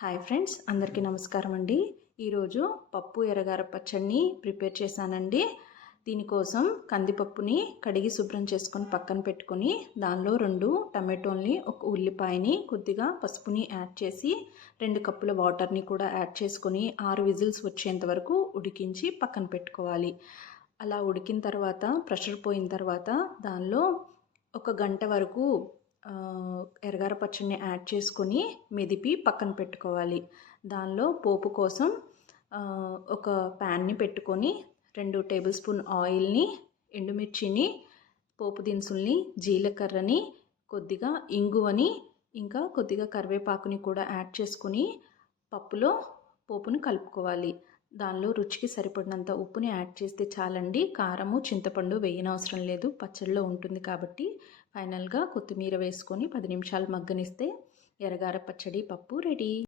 Hi friends, అందరికీ నమస్కారం అండి. ఈరోజు పప్పు ఎర్రగార పచ్చడిని ప్రిపేర్ చేశానండి. దీనికోసం కందిపప్పుని కడిగి శుభ్రం చేసుకొని పక్కన పెట్టుకొని దానిలో 2 టమాటోల్ని, 1 ఉల్లిపాయని, కొద్దిగా పసుపుని యాడ్ చేసి 2 కప్పుల వాటర్ని కూడా యాడ్ చేసుకొని 6 విజిల్స్ వచ్చేంత వరకు ఉడికించి పక్కన పెట్టుకోవాలి. అలా ఉడికిన తర్వాత ప్రెషర్ పోయిన తర్వాత దానిలో 1 గంట వరకు ఎర్రగార పచ్చడిని యాడ్ చేసుకొని మెదిపి పక్కన పెట్టుకోవాలి. దానిలో పోపు కోసం ఒక ప్యాన్ని పెట్టుకొని 2 టేబుల్ స్పూన్ ఆయిల్ని, ఎండుమిర్చిని, పోపు దినుసుల్ని, జీలకర్రని, కొద్దిగా ఇంగువని, ఇంకా కొద్దిగా కరివేపాకుని కూడా యాడ్ చేసుకొని పప్పులో పోపును కలుపుకోవాలి. దానిలో రుచికి సరిపడినంత ఉప్పుని యాడ్ చేస్తే చాలండి. కారము, చింతపండు వేయనవసరం లేదు, పచ్చడిలో ఉంటుంది కాబట్టి. ఫైనల్గా కొత్తిమీర వేసుకొని 10 నిమిషాలు మగ్గనిస్తే ఎర్రగార పచ్చడి పప్పు రెడీ.